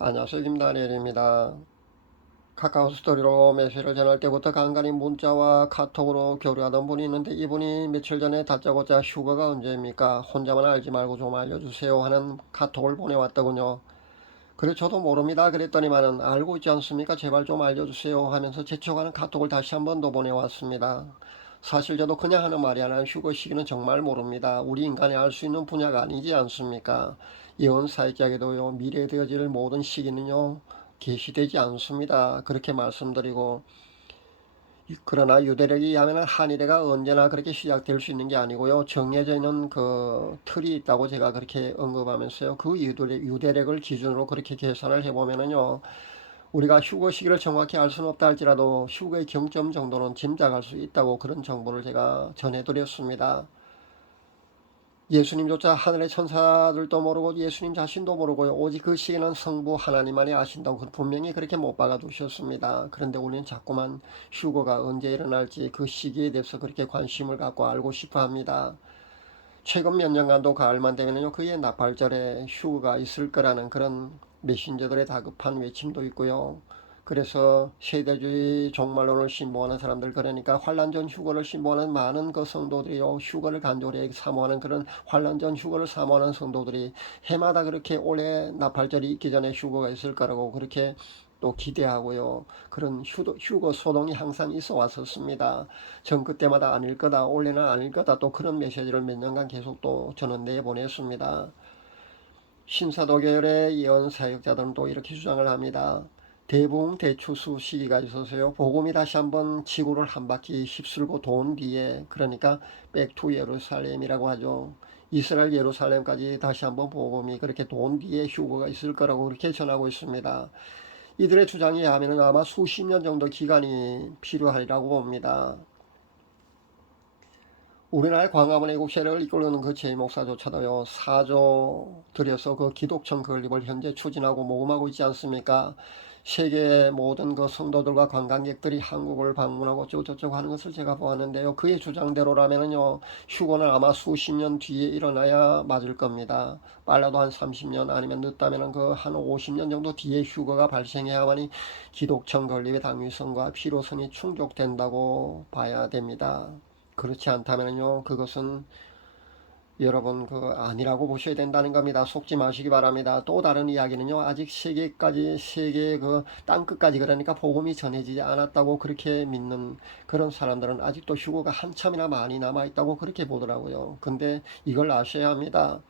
안녕하세요. 김다니엘입니다. 카카오 스토리로 메시지를 전할 때부터 간간히 문자와 카톡으로 교류하던 분이 있는데 이분이 며칠 전에 다짜고짜 휴가가 언제입니까? 혼자만 알지 말고 좀 알려주세요 하는 카톡을 보내왔더군요. 그래 저도 모릅니다 그랬더니만은 알고 있지 않습니까? 제발 좀 알려주세요 하면서 재촉하는 카톡을 다시 한 번 더 보내왔습니다. 사실 저도 그냥 하는 말이 아니라 휴거 시기는 정말 모릅니다. 우리 인간이 알 수 있는 분야가 아니지 않습니까? 예언 사역자에게도요 미래에 되어질 모든 시기는요 계시되지 않습니다. 그렇게 말씀드리고, 그러나 유대력에 의하면 한일회가 언제나 그렇게 시작될 수 있는 게 아니고요. 정해져 있는 그 틀이 있다고 제가 그렇게 언급하면서요. 그 유대력을 기준으로 그렇게 계산을 해보면은요. 우리가 휴거 시기를 정확히 알 수는 없다 할지라도 휴거의 경점 정도는 짐작할 수 있다고 그런 정보를 제가 전해드렸습니다. 예수님조차 하늘의 천사들도 모르고 예수님 자신도 모르고요. 오직 그 시기는 성부 하나님만이 아신다고 분명히 그렇게 못 박아 두셨습니다. 그런데 우리는 자꾸만 휴거가 언제 일어날지 그 시기에 대해서 그렇게 관심을 갖고 알고 싶어 합니다. 최근 몇 년간도 가을만 되면요 그의 나팔절에 휴거가 있을 거라는 그런 메신저들의 다급한 외침도 있고요. 그래서 세대주의 종말론을 신봉하는 사람들, 그러니까 환란전 휴거를 신봉하는 많은 그 성도들이요 휴거를 간절히 사모하는 그런 환란전 휴거를 사모하는 성도들이 해마다 그렇게 올해 나팔절이 있기 전에 휴거가 있을 거라고 그렇게 또 기대하고요. 그런 휴거 소동이 항상 있어 왔었습니다. 전 그때마다 아닐 거다, 올해는 아닐 거다, 또 그런 메시지를 몇 년간 계속 또 저는 내보냈습니다. 신사도계열의 예언 사역자들은 또 이렇게 주장을 합니다. 대붕 대추수 시기가 있어서요. 복음이 다시 한번 지구를 한 바퀴 휩쓸고 돈 뒤에, 그러니까 백투 예루살렘이라고 하죠. 이스라엘 예루살렘까지 다시 한번 복음이 그렇게 돈 뒤에 휴거가 있을 거라고 그렇게 전하고 있습니다. 이들의 주장에 의하면 아마 수십 년 정도 기간이 필요하리라고 봅니다. 우리나라 광화문 애국세력을 이끌는 그 제 목사조차도요 사조 들여서 그 기독청 건립을 현재 추진하고 모금하고 있지 않습니까? 세계 모든 그 성도들과 관광객들이 한국을 방문하고 어쩌고저쩌고 하는 것을 제가 보았는데요. 그의 주장대로라면은요 휴거는 아마 수십 년 뒤에 일어나야 맞을 겁니다. 빨라도 한 30년, 아니면 늦다면 그 한 50년 정도 뒤에 휴거가 발생해야만이 기독청 건립의 당위성과 필요성이 충족된다고 봐야 됩니다. 그렇지 않다면요 그것은 여러분 아니라고 보셔야 된다는 겁니다. 속지 마시기 바랍니다. 또 다른 이야기는요 아직 세계 그 땅끝까지, 그러니까 복음이 전해지지 않았다고 그렇게 믿는 그런 사람들은 아직도 휴거가 한참이나 많이 남아 있다고 그렇게 보더라고요. 근데 이걸 아셔야 합니다.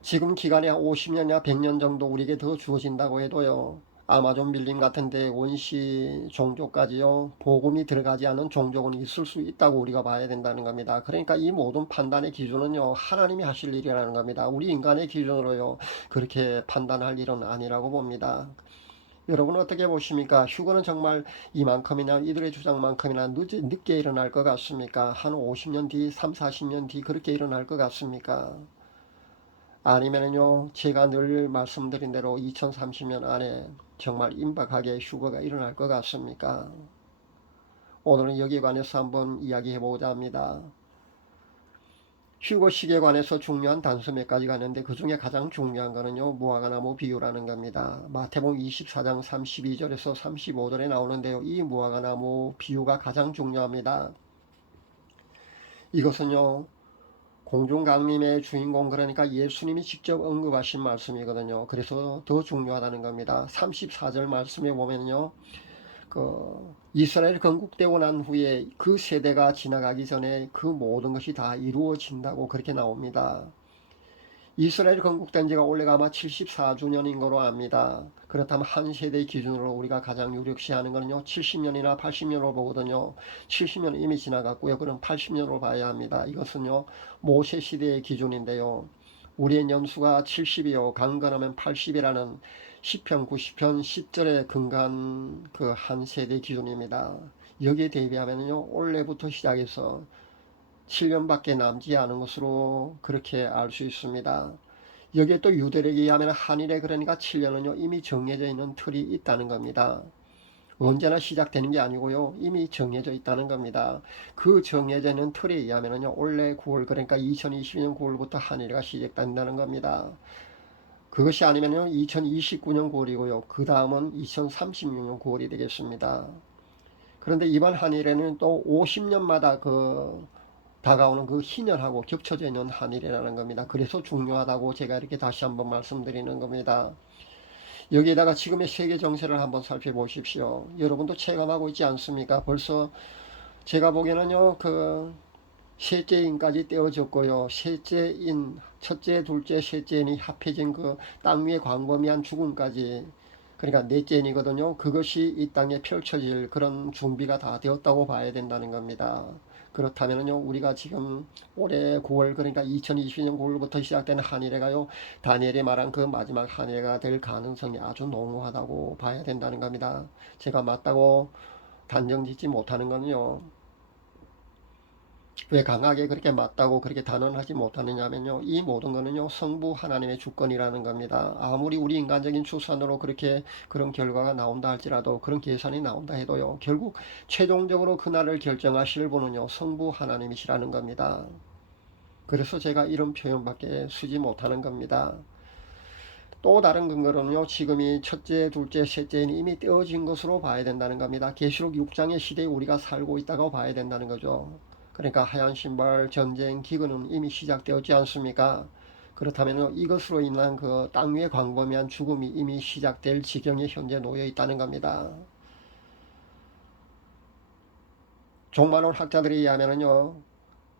지금 기간이 한 50년이나 100년 정도 우리에게 더 주어진다고 해도요 아마존 밀림 같은데 원시 종족까지요 복음이 들어가지 않은 종족은 있을 수 있다고 우리가 봐야 된다는 겁니다. 그러니까 이 모든 판단의 기준은요 하나님이 하실 일이라는 겁니다. 우리 인간의 기준으로요 그렇게 판단할 일은 아니라고 봅니다. 여러분은 어떻게 보십니까? 휴거는 정말 이만큼이나 이들의 주장만큼이나 늦게 일어날 것 같습니까? 한 50년 뒤, 3, 40년 뒤 그렇게 일어날 것 같습니까? 아니면요 제가 늘 말씀드린 대로 2030년 안에 정말 임박하게 휴거가 일어날 것 같습니까? 오늘은 여기에 관해서 한번 이야기해 보고자 합니다. 휴거 시기에 관해서 중요한 단서 몇 가지가 있는데 그 중에 가장 중요한 거는요 무화과나무 비유라는 겁니다. 마태복음 24장 32절에서 35절에 나오는데요 이 무화과나무 비유가 가장 중요합니다. 이것은요 공중강림의 주인공, 그러니까 예수님이 직접 언급하신 말씀이거든요. 그래서 더 중요하다는 겁니다. 34절 말씀에 보면요 이스라엘 건국되고 난 후에 그 세대가 지나가기 전에 그 모든 것이 다 이루어진다고 그렇게 나옵니다. 이스라엘 건국된 지가 올해가 아마 74주년인 거로 압니다. 그렇다면 한 세대 기준으로 우리가 가장 유력시하는 거는요 70년이나 80년으로 보거든요. 70년 이미 지나갔고요. 그럼 80년으로 봐야 합니다. 이것은요 모세 시대의 기준인데요. 우리의 연수가 70이요 강건하면 80이라는 시편 90편 10절에 근간 그 한 세대 기준입니다. 여기에 대비하면요 올해부터 시작해서 7년밖에 남지 않은 것으로 그렇게 알 수 있습니다. 여기에 또 유대력에 의하면 한일에, 그러니까 7년은요 이미 정해져 있는 틀이 있다는 겁니다. 언제나 시작되는 게 아니고요 이미 정해져 있다는 겁니다. 그 정해져 있는 틀에 의하면요 올해 9월, 그러니까 2022년 9월부터 한일가 시작된다는 겁니다. 그것이 아니면요 2029년 9월이고요. 그 다음은 2036년 9월이 되겠습니다. 그런데 이번 한일에는 또 50년마다 다가오는 그 희년하고 겹쳐져 있는 한일이라는 겁니다. 그래서 중요하다고 제가 이렇게 다시 한번 말씀드리는 겁니다. 여기에다가 지금의 세계 정세를 한번 살펴보십시오. 여러분도 체감하고 있지 않습니까? 벌써 제가 보기에는요, 셋째인까지 떼어졌고요. 셋째인, 첫째, 둘째, 셋째인이 합해진 그 땅 위의 광범위한 죽음까지, 그러니까 넷째인이거든요. 그것이 이 땅에 펼쳐질 그런 준비가 다 되었다고 봐야 된다는 겁니다. 그렇다면요, 우리가 지금 올해 9월, 그러니까 2022년 9월부터 시작되는 한일회가요, 다니엘이 말한 그 마지막 한일회가 될 가능성이 아주 농후하다고 봐야 된다는 겁니다. 제가 맞다고 단정 짓지 못하는 거는요, 왜 강하게 그렇게 맞다고 그렇게 단언하지 못하느냐면요, 이 모든 거는요 성부 하나님의 주권이라는 겁니다. 아무리 우리 인간적인 추산으로 그렇게 그런 결과가 나온다 할지라도, 그런 계산이 나온다 해도요, 결국 최종적으로 그날을 결정하실 분은요 성부 하나님이시라는 겁니다. 그래서 제가 이런 표현밖에 쓰지 못하는 겁니다. 또 다른 근거로는요, 지금이 첫째, 둘째, 셋째인 이미 떼어진 것으로 봐야 된다는 겁니다. 계시록 6장의 시대에 우리가 살고 있다고 봐야 된다는 거죠. 그러니까 하얀 신발, 전쟁, 기근은 이미 시작되었지 않습니까? 그렇다면 이것으로 인한 그 땅 위의 광범위한 죽음이 이미 시작될 지경에 현재 놓여 있다는 겁니다. 종말론 학자들에 의하면요,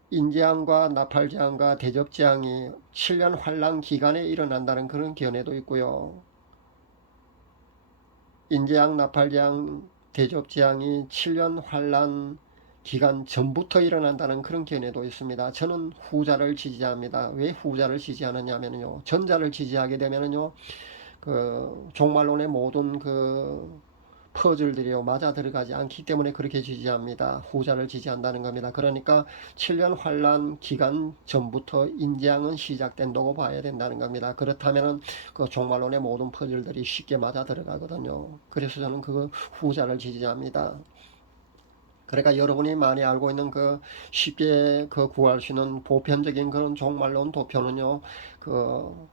인재앙과 나팔재앙과 대접재앙이 7년 환란 기간에 일어난다는 그런 견해도 있고요. 인재앙, 나팔재앙, 대접재앙이 7년 환란 기간 전부터 일어난다는 그런 견해도 있습니다. 저는 후자를 지지합니다. 왜 후자를 지지하느냐면요, 전자를 지지하게 되면요, 종말론의 모든 퍼즐들이요 맞아 들어가지 않기 때문에 그렇게 지지합니다. 후자를 지지한다는 겁니다. 그러니까 7년 환란 기간 전부터 인재앙은 시작된다고 봐야 된다는 겁니다. 그렇다면 그 종말론의 모든 퍼즐들이 쉽게 맞아 들어가거든요. 그래서 저는 그 후자를 지지합니다. 그러니까 여러분이 많이 알고 있는 쉽게 구할 수 있는 보편적인 그런 종말론 도표는요, 그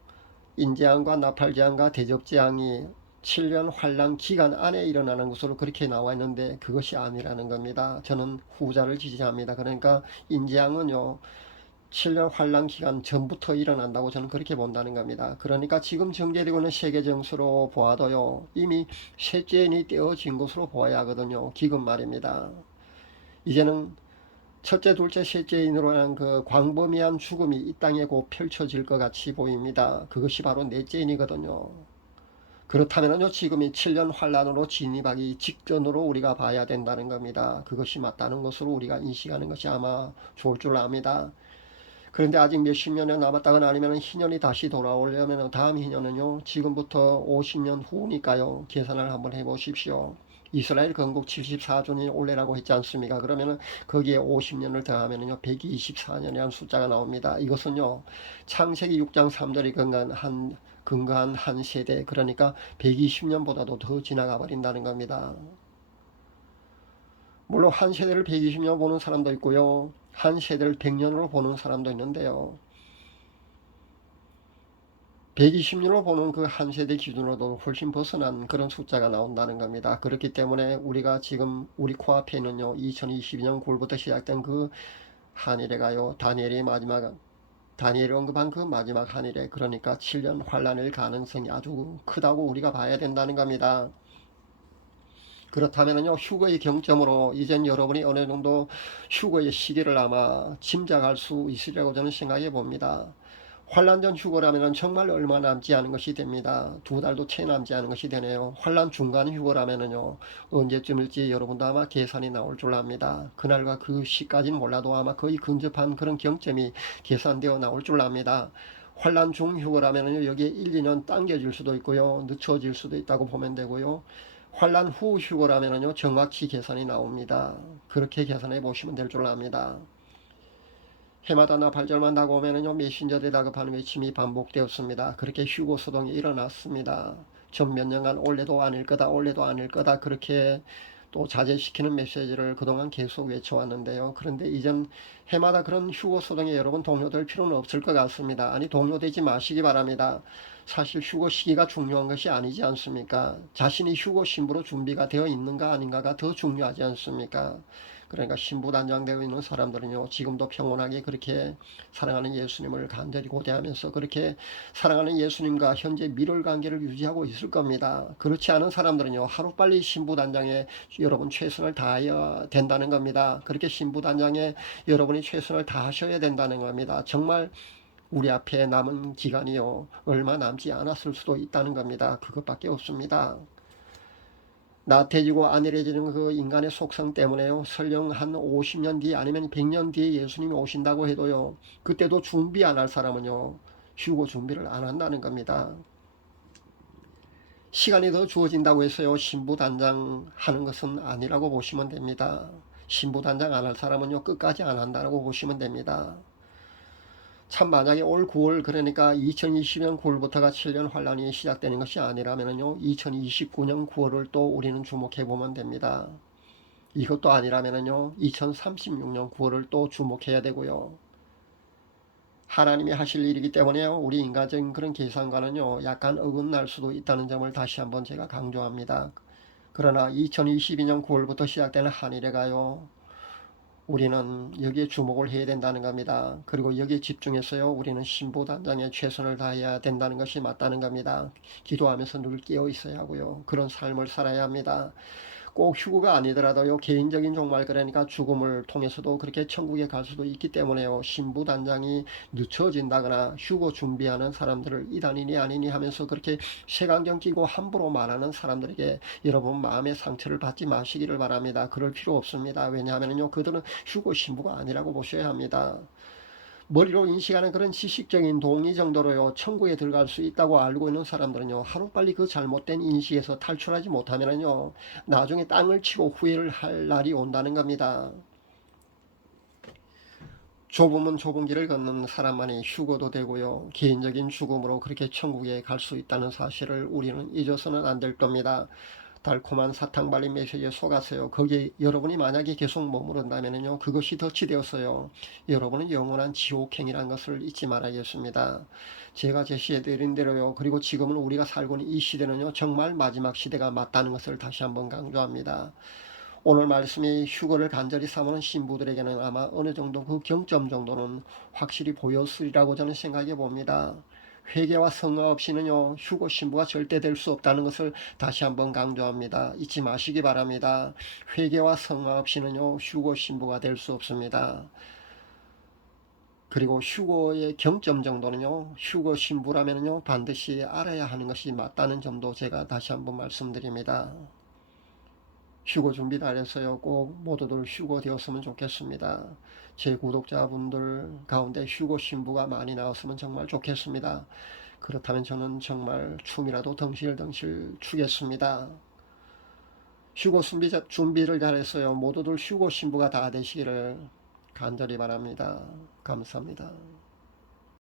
인재앙과 나팔재앙과 대접재앙이 7년 환란 기간 안에 일어나는 것으로 그렇게 나와 있는데, 그것이 아니라는 겁니다. 저는 후자를 지지합니다. 그러니까 인재앙은요 7년 환란 기간 전부터 일어난다고 저는 그렇게 본다는 겁니다. 그러니까 지금 전개되고 있는 세계 정서로 보아도요, 이미 셋째인이 떼어진 것으로 보아야 하거든요. 기금 말입니다. 이제는 첫째, 둘째, 셋째인으로 하는 그 광범위한 죽음이 이 땅에 곧 펼쳐질 것 같이 보입니다. 그것이 바로 넷째인이거든요. 그렇다면요, 지금이 7년 환란으로 진입하기 직전으로 우리가 봐야 된다는 겁니다. 그것이 맞다는 것으로 우리가 인식하는 것이 아마 좋을 줄 압니다. 그런데 아직 몇십 년이 남았다거나 아니면 희년이 다시 돌아오려면 다음 희년은요, 지금부터 50년 후니까요, 계산을 한번 해보십시오. 이스라엘 건국 74주년이 올해라고 했지 않습니까? 그러면은 거기에 50년을 더하면요 124년이라는 숫자가 나옵니다. 이것은요 창세기 6장 3절이 근거한 한 세대, 그러니까 120년보다도 더 지나가 버린다는 겁니다. 물론 한 세대를 120년 보는 사람도 있고요, 한 세대를 100년으로 보는 사람도 있는데요, 120년으로 보는 그 한 세대 기준으로도 훨씬 벗어난 그런 숫자가 나온다는 겁니다. 그렇기 때문에 우리가 지금 우리 코앞에 있는요 2022년 9월부터 시작된 그 한일회가요, 다니엘이 언급한 그 마지막 한일회, 그러니까 7년 환란일 가능성이 아주 크다고 우리가 봐야 된다는 겁니다. 그렇다면요 휴거의 경점으로 이젠 여러분이 어느 정도 휴거의 시기를 아마 짐작할 수 있으리라고 저는 생각해 봅니다. 환란 전 휴거라면 정말 얼마 남지 않은 것이 됩니다. 2달도 채 남지 않은 것이 되네요. 환란 중간 휴거라면요 언제쯤일지 여러분도 아마 계산이 나올 줄 압니다. 그날과 그 시까지는 몰라도 아마 거의 근접한 그런 경점이 계산되어 나올 줄 압니다. 환란 중 휴거라면요 여기에 1, 2년 당겨질 수도 있고요, 늦춰질 수도 있다고 보면 되고요, 환란 후 휴거라면요 정확히 계산이 나옵니다. 그렇게 계산해 보시면 될 줄 압니다. 해마다 나팔절만 다가오면요 메신저에 다급하는 외침이 반복되었습니다. 그렇게 휴고 소동이 일어났습니다. 전 몇 년간 올해도 아닐 거다, 올해도 아닐 거다, 그렇게 또 자제시키는 메시지를 그동안 계속 외쳐왔는데요. 그런데 이젠 해마다 그런 휴고 소동에 여러분 동요될 필요는 없을 것 같습니다. 아니, 동요되지 마시기 바랍니다. 사실 휴고 시기가 중요한 것이 아니지 않습니까? 자신이 휴고 신부로 준비가 되어 있는가 아닌가가 더 중요하지 않습니까? 그러니까 신부 단장되어 있는 사람들은요, 지금도 평온하게 그렇게 사랑하는 예수님을 간절히 고대하면서 그렇게 사랑하는 예수님과 현재 밀월 관계를 유지하고 있을 겁니다. 그렇지 않은 사람들은요, 하루빨리 신부 단장에 여러분 최선을 다해야 된다는 겁니다. 그렇게 신부 단장에 여러분이 최선을 다하셔야 된다는 겁니다. 정말 우리 앞에 남은 기간이요, 얼마 남지 않았을 수도 있다는 겁니다. 그것밖에 없습니다. 나태해지고 안일해지는 그 인간의 속성 때문에요, 설령 한 50년 뒤 아니면 100년 뒤에 예수님이 오신다고 해도요, 그때도 준비 안 할 사람은요, 휴고 준비를 안 한다는 겁니다. 시간이 더 주어진다고 해서요, 신부단장 하는 것은 아니라고 보시면 됩니다. 신부단장 안 할 사람은요, 끝까지 안 한다고 보시면 됩니다. 참, 만약에 올 9월, 그러니까 2020년 9월부터가 7년 환란이 시작되는 것이 아니라면요, 2029년 9월을 또 우리는 주목해 보면 됩니다. 이것도 아니라면요, 2036년 9월을 또 주목해야 되고요. 하나님이 하실 일이기 때문에요, 우리 인간적인 그런 계산과는요, 약간 어긋날 수도 있다는 점을 다시 한번 제가 강조합니다. 그러나 2022년 9월부터 시작되는 한일회가요, 우리는 여기에 주목을 해야 된다는 겁니다. 그리고 여기에 집중해서요, 우리는 신부단장에 최선을 다해야 된다는 것이 맞다는 겁니다. 기도하면서 늘 깨어 있어야 하고요, 그런 삶을 살아야 합니다. 꼭 휴거가 아니더라도요, 개인적인 종말, 그러니까 죽음을 통해서도 그렇게 천국에 갈 수도 있기 때문에요, 신부단장이 늦춰진다거나 휴거 준비하는 사람들을 이단이니 아니니 하면서 그렇게 색안경 끼고 함부로 말하는 사람들에게 여러분 마음의 상처를 받지 마시기를 바랍니다. 그럴 필요 없습니다. 왜냐하면요, 그들은 휴거 신부가 아니라고 보셔야 합니다. 머리로 인식하는 그런 지식적인 동의 정도로요, 천국에 들어갈 수 있다고 알고 있는 사람들은요, 하루빨리 그 잘못된 인식에서 탈출하지 못하면요, 나중에 땅을 치고 후회를 할 날이 온다는 겁니다. 좁으면 좁은 길을 걷는 사람만이 휴거도 되고요, 개인적인 죽음으로 그렇게 천국에 갈 수 있다는 사실을 우리는 잊어서는 안 될 겁니다. 달콤한 사탕 발린 메시지에 속았어요. 거기에 여러분이 만약에 계속 머무른다면요, 그것이 덫이 되었어요, 여러분은 영원한 지옥행이라는 것을 잊지 말아야겠습니다. 제가 제시해드린 대로요, 그리고 지금은 우리가 살고 있는 이 시대는요, 정말 마지막 시대가 맞다는 것을 다시 한번 강조합니다. 오늘 말씀이 휴거를 간절히 삼는 신부들에게는 아마 어느 정도 그 경점 정도는 확실히 보였으리라고 저는 생각해 봅니다. 회개와 성화 없이는요, 휴거 신부가 절대 될 수 없다는 것을 다시 한번 강조합니다. 잊지 마시기 바랍니다. 회개와 성화 없이는요, 휴거 신부가 될 수 없습니다. 그리고 휴거의 경점 정도는요, 휴거 신부라면요, 반드시 알아야 하는 것이 맞다는 점도 제가 다시 한번 말씀드립니다. 휴거 준비 다 해서요, 꼭 모두들 휴거 되었으면 좋겠습니다. 제 구독자분들 가운데 휴거 신부가 많이 나왔으면 정말 좋겠습니다. 그렇다면 저는 정말 춤이라도 덩실덩실 추겠습니다. 휴거 준비를 잘했어요. 모두들 휴거 신부가 다 되시기를 간절히 바랍니다. 감사합니다.